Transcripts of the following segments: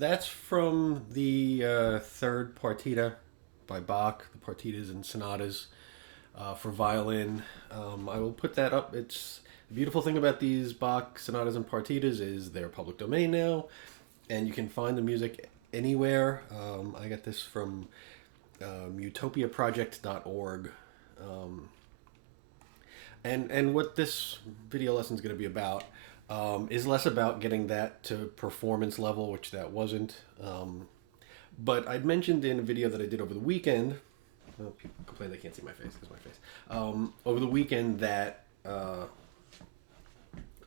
That's from the third partita by Bach, the partitas and sonatas for violin. I will put that up. It's the beautiful thing about these Bach sonatas and partitas is they're public domain now, and you can find the music anywhere. I got this from utopiaproject.org. Um, and what this video lesson is going to be about is less about getting that to performance level, which that wasn't. But I'd mentioned in a video that I did over the weekend. Well, people complain they can't see my face because my face. Over the weekend that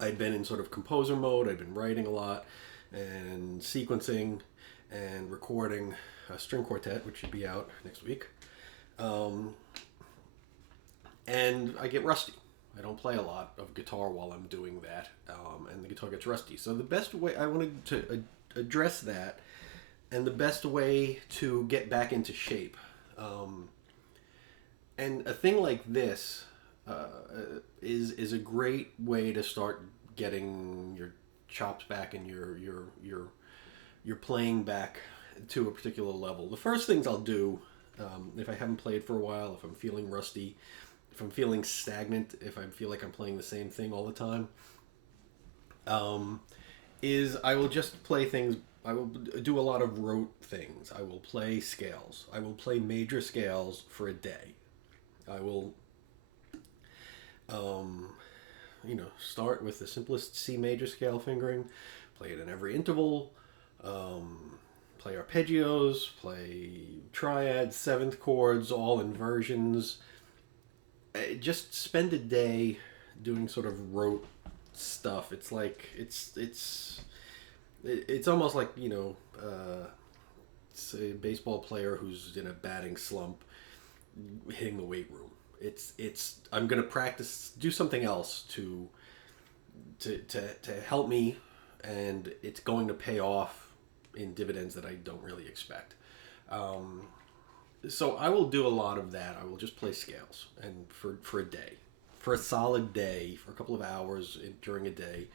I'd been in sort of composer mode. I'd been writing a lot and sequencing and recording a string quartet, which should be out next week. And I get rusty. I don't play a lot of guitar while I'm doing that, and the guitar gets rusty. So the best way, I wanted to address that, and the best way to get back into shape. And a thing like this is a great way to start getting your chops back and your playing back to a particular level. The first things I'll do, if I haven't played for a while, if I'm feeling rusty, if I'm feeling stagnant, if I feel like I'm playing the same thing all the time, is I will just play things. I will do a lot of rote things. I will play scales. I will play major scales for a day. I will, start with the simplest C major scale fingering, play it in every interval, play arpeggios, play triads, seventh chords, all inversions. Just spend a day doing sort of rote stuff. It's like it's almost like it's a baseball player who's in a batting slump hitting the weight room. It's I'm gonna practice, do something else to help me, and it's going to pay off in dividends that I don't really expect. So I will do a lot of that. I will just play scales, and for a day, for a solid day, for a couple of hours during a day,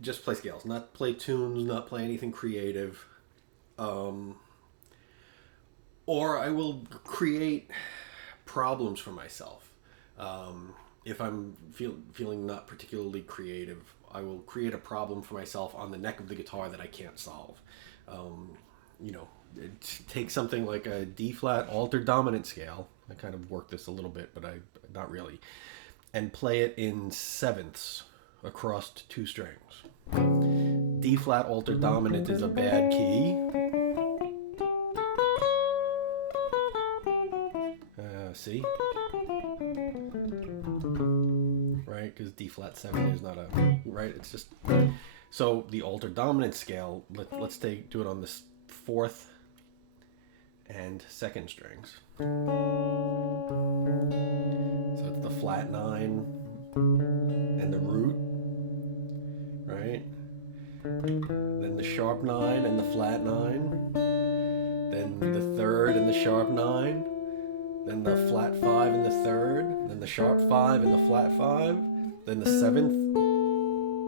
just play scales. Not play tunes, not play anything creative. Or I will create problems for myself. If I'm feeling not particularly creative, I will create a problem for myself on the neck of the guitar that I can't solve. Take something like a D flat altered dominant scale. I kind of work this a little bit, but not really, and play it in sevenths across two strings. D flat altered dominant is a bad key. C. Right, because D flat 7 is not a right. It's just so the altered dominant scale. Let's do it on this fourth and second strings. So it's the flat 9 and the root, right? Then the sharp 9 and the flat 9. Then the third and the sharp 9. Then the flat 5 and the third. Then the sharp 5 and the flat 5. Then the seventh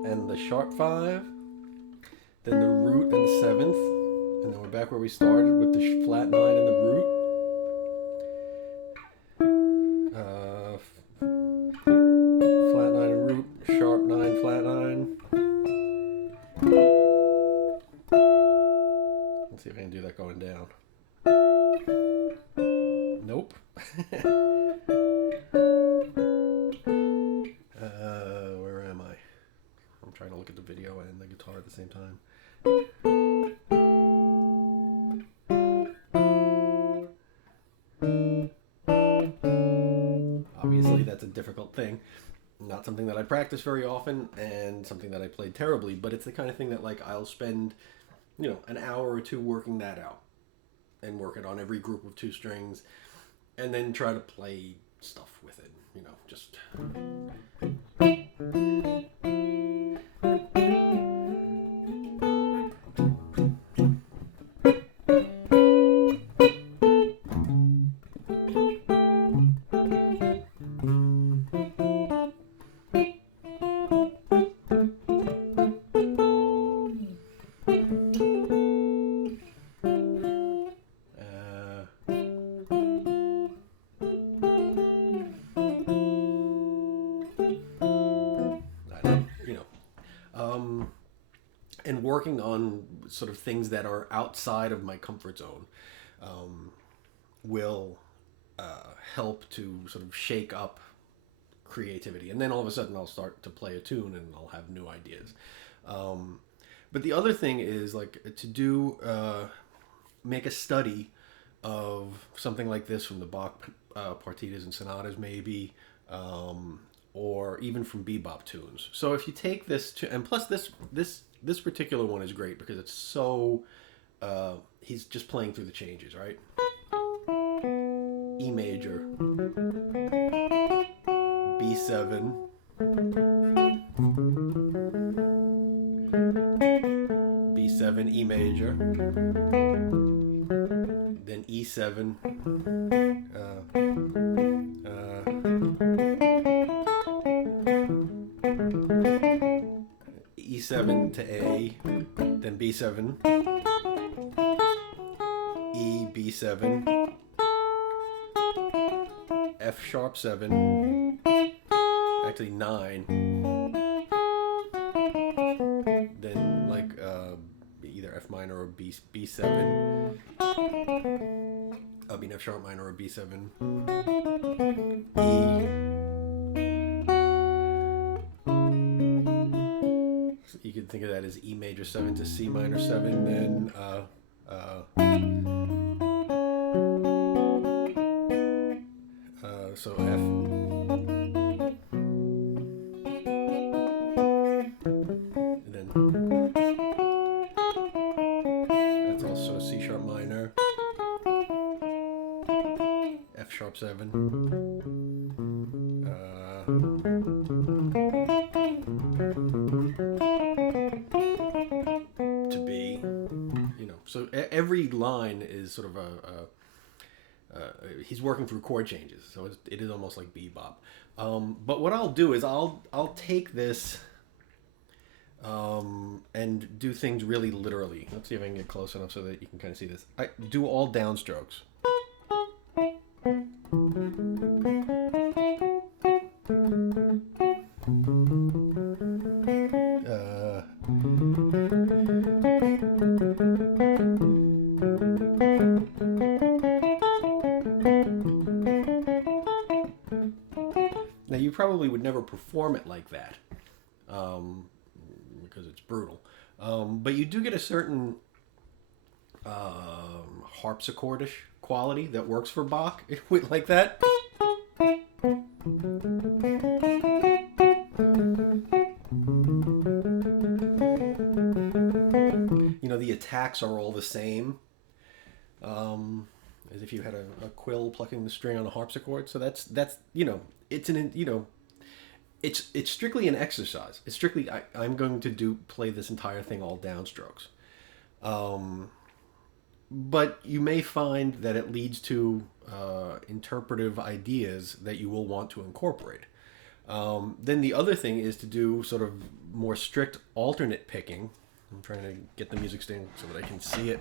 and the sharp 5. Then the root and the seventh. And then we're back where we started with the flat 9 and the root. Flat 9 and root, sharp 9, flat 9. Let's see if I can do that going down. Nope. Where am I? I'm trying to look at the video and the guitar at the same time. Obviously, that's a difficult thing. Not something that I practice very often, and something that I played terribly. But it's the kind of thing that, like, I'll spend, an hour or two working that out, and work it on every group of two strings, and then try to play stuff with it. Just. and working on sort of things that are outside of my comfort zone will help to sort of shake up creativity. And then all of a sudden I'll start to play a tune and I'll have new ideas. But the other thing is like to do make a study of something like this from the Bach partitas and sonatas maybe, or even from bebop tunes. So if you take this to, and plus this particular one is great because it's so he's just playing through the changes, right? E major, B7, B7, E major, then E7, E7 to A, then B7, E, B7, F sharp 7, actually 9, then like either F minor or B7, I mean F sharp minor or B7, E, so you can think of that as E major 7 to C minor 7, then so F, and then that's also C sharp minor, F sharp 7, to B, you know. So every line is sort of he's working through chord changes, so it is almost like bebop. But what I'll do is I'll take this and do things really literally. Let's see if I can get close enough so that you can kind of see this. I do all downstrokes. Now you probably would never perform it like that because it's brutal, but you do get a certain harpsichordish quality that works for Bach like that. You know, the attacks are all the same, as if you had a quill plucking the string on a harpsichord. So that's you know, it's an, you know, it's strictly an exercise. It's strictly I'm going to play this entire thing all downstrokes. But you may find that it leads to interpretive ideas that you will want to incorporate. Then the other thing is to do sort of more strict alternate picking. I'm trying to get the music stand so that I can see it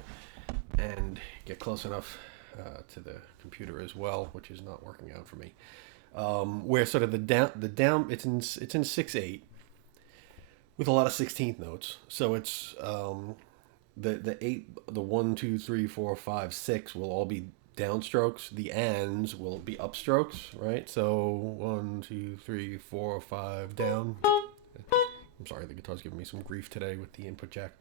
and get close enough to the computer as well, which is not working out for me. Where sort of the down it's in 6/8 with a lot of 16th notes. So it's the 8, the 1, 2, 3, 4, 5, 6 will all be downstrokes. The ands will be upstrokes, right? So 1, 2, 3, 4, 5 down. I'm sorry, the guitar's giving me some grief today with the input jack.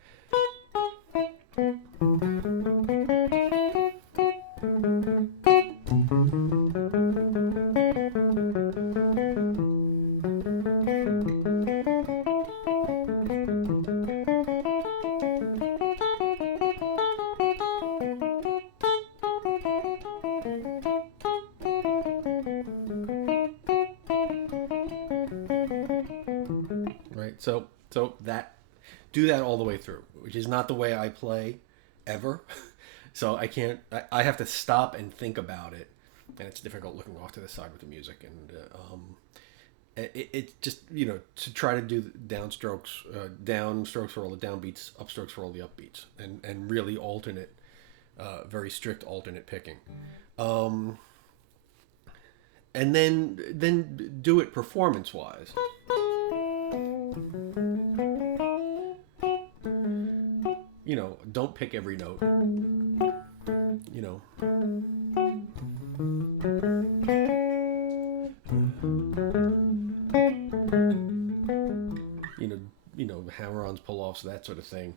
So that, do that all the way through, which is not the way I play ever. So I have to stop and think about it, and it's difficult looking off to the side with the music, and it's just, you know, to try to do downstrokes for all the downbeats, upstrokes for all the upbeats, and really alternate, very strict alternate picking. And then do it performance-wise. don't pick every note. You know. Hammer-ons, pull-offs, that sort of thing,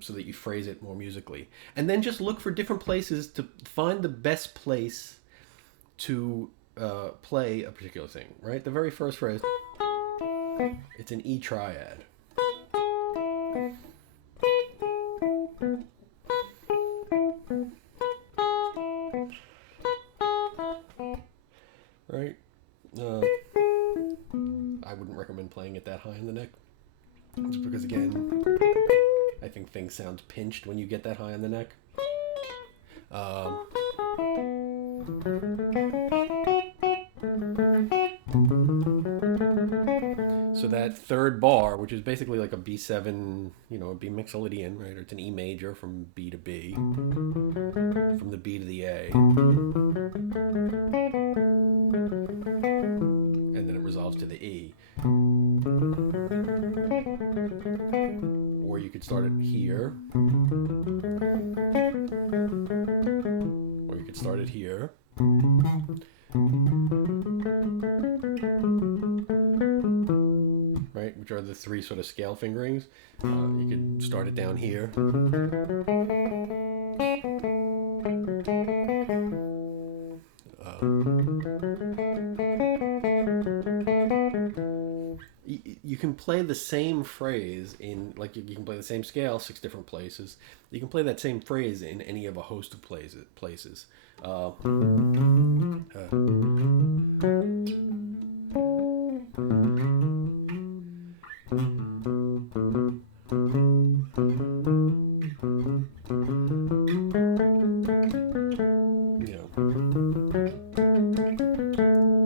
so that you phrase it more musically. And then just look for different places to find the best place to play a particular thing, right? The very first phrase, it's an E triad. Right? I wouldn't recommend playing it that high in the neck. Just because, again, I think things sound pinched when you get that high in the neck. So that third bar, which is basically like a B7, a B mixolydian, right? Or it's an E major from B to B, from the B to the A. And then it resolves to the E. Or you could start it here. Or you could start it here. Right, which are the three sort of scale fingerings. You could start it down here. You can play the same phrase in, like, you can play the same scale 6 different places. You can play that same phrase in any of a host of places.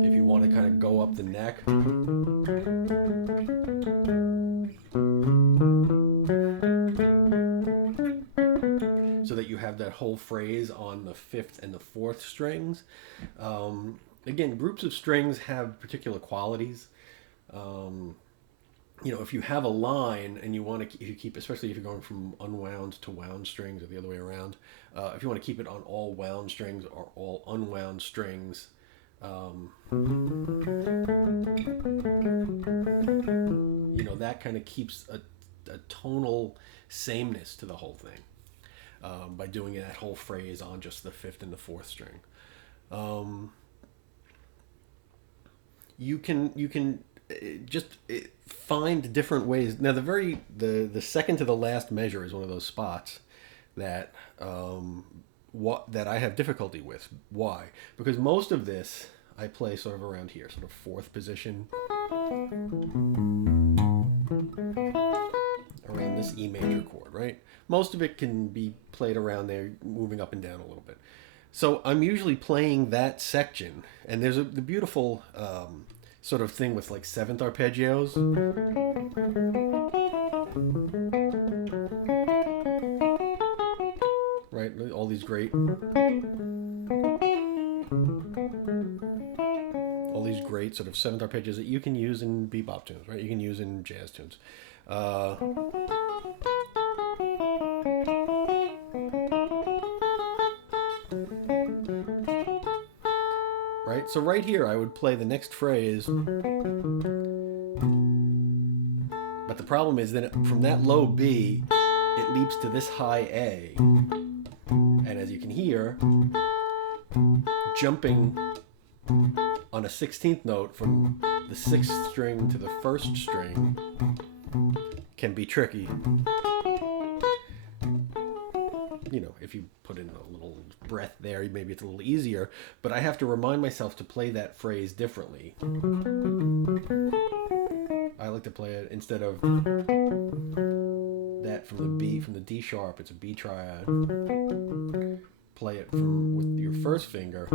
If you want to kind of go up the neck. So that you have that whole phrase on the 5th and the 4th strings. Again, groups of strings have particular qualities. If you have a line and you want to, if you keep, especially if you're going from unwound to wound strings or the other way around, if you want to keep it on all wound strings or all unwound strings, that kind of keeps a tonal sameness to the whole thing. By doing that whole phrase on just the 5th and the 4th string. You can just find different ways. Now the second to the last measure is one of those spots that that I have difficulty with. Why? Because most of this I play sort of around here, sort of 4th position. Around this E major chord, right? Most of it can be played around there, moving up and down a little bit. So I'm usually playing that section, and there's the beautiful sort of thing with like 7th arpeggios. Right? All these great sort of 7th arpeggios that you can use in bebop tunes, right? You can use in jazz tunes. Right? So right here I would play the next phrase, but the problem is that from that low B it leaps to this high A, and as you can hear, jumping on a 16th note from the 6th string to the 1st string can be tricky. If you put in a little breath there, maybe it's a little easier, but I have to remind myself to play that phrase differently. I like to play it instead of that from the D sharp, it's a B triad. Play it with your first finger.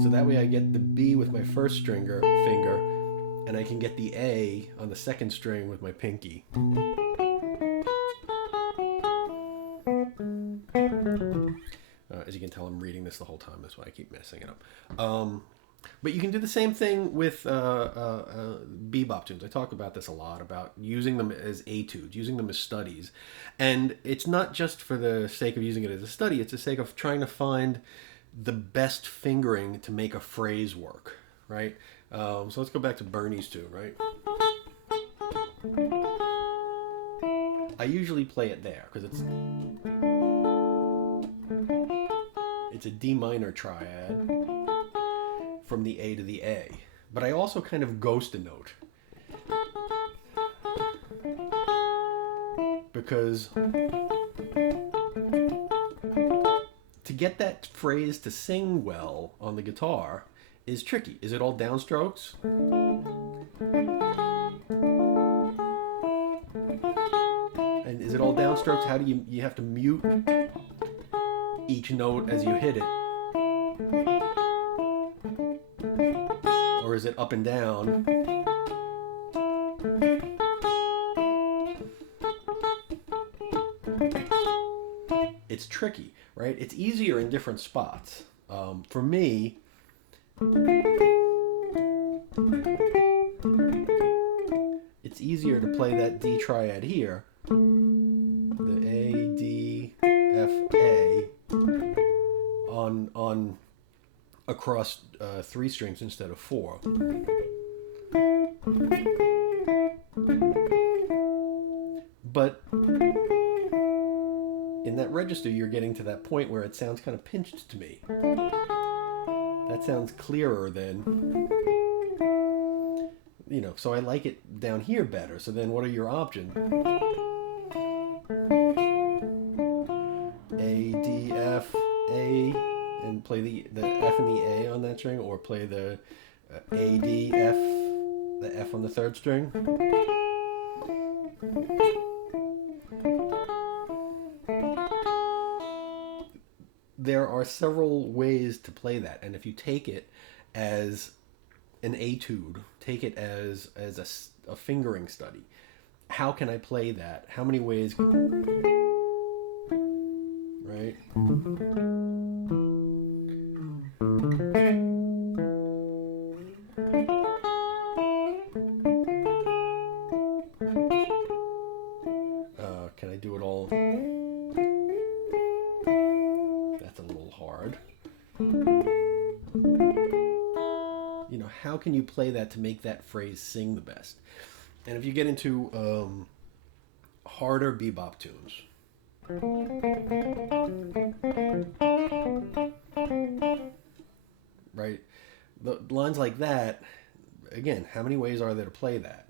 So that way I get the B with my first finger, and I can get the A on the 2nd string with my pinky. As you can tell, I'm reading this the whole time. That's why I keep messing it up. But you can do the same thing with bebop tunes. I talk about this a lot, about using them as etudes, using them as studies. And it's not just for the sake of using it as a study, it's the sake of trying to find the best fingering to make a phrase work, right? So let's go back to Bernie's tune, right? I usually play it there because it's a D minor triad from the A to the A. But I also kind of ghost a note. Because to get that phrase to sing well on the guitar is tricky. Is it all downstrokes? And is it all downstrokes? How do you have to mute each note as you hit it? Or is it up and down? It's tricky, right? It's easier in different spots. For me, it's easier to play that D triad here, the A, D, F, A, on across 3 strings instead of 4. But in that register, you're getting to that point where it sounds kind of pinched to me. That sounds clearer than, so I like it down here better. So then what are your options? A, D, F, A, and play the F and the A on that string, or play the A, D, F, the F on the 3rd string. There are several ways to play that, and if you take it as an etude, take it as a fingering study, how can I play that? How many ways? Right? Can I do it all? That's a little hard. How can you play that to make that phrase sing the best? And if you get into harder bebop tunes, right? The lines like that, again, how many ways are there to play that?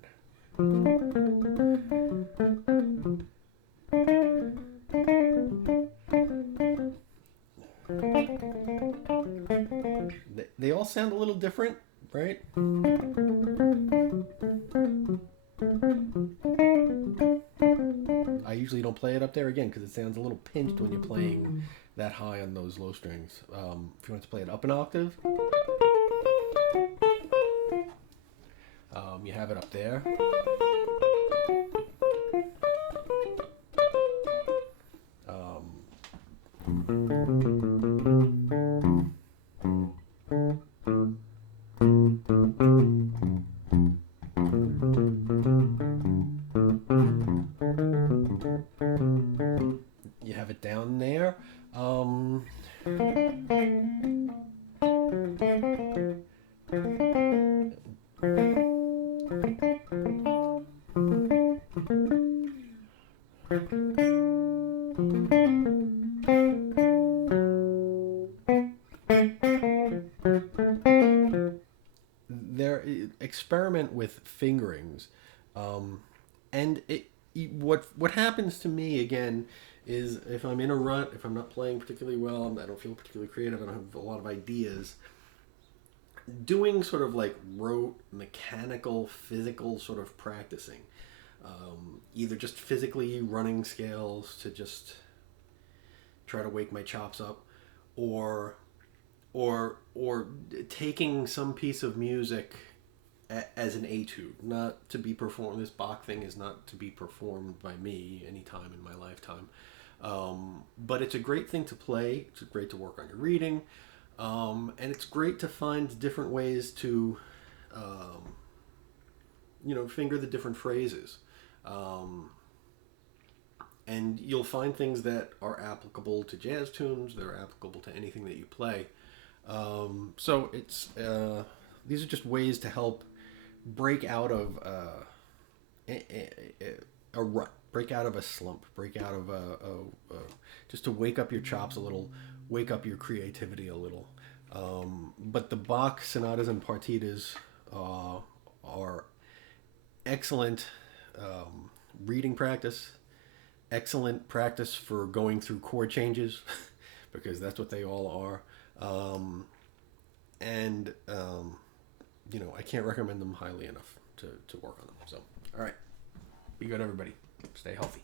They all sound a little different, right? I usually don't play it up there again because it sounds a little pinched when you're playing that high on those low strings. If you want to play it up an octave, you have it up there. You have it down there. Experiment with fingerings, and what happens to me again is if I'm in a rut, if I'm not playing particularly well, I don't feel particularly creative, I don't have a lot of ideas, doing sort of like rote, mechanical, physical sort of practicing, either just physically running scales to just try to wake my chops up, or taking some piece of music as an etude, not to be performed. This Bach thing is not to be performed by me anytime in my lifetime, but it's a great thing to play. It's great to work on your reading. And it's great to find different ways to, finger the different phrases. And you'll find things that are applicable to jazz tunes, that are applicable to anything that you play. So it's these are just ways to help break out of a rut, break out of a slump, break out of just to wake up your chops a little, wake up your creativity a little. But the Bach sonatas and partitas are excellent reading practice, excellent practice for going through chord changes, because that's what they all are. And I can't recommend them highly enough to work on them. So, all right, be good, everybody. Stay healthy.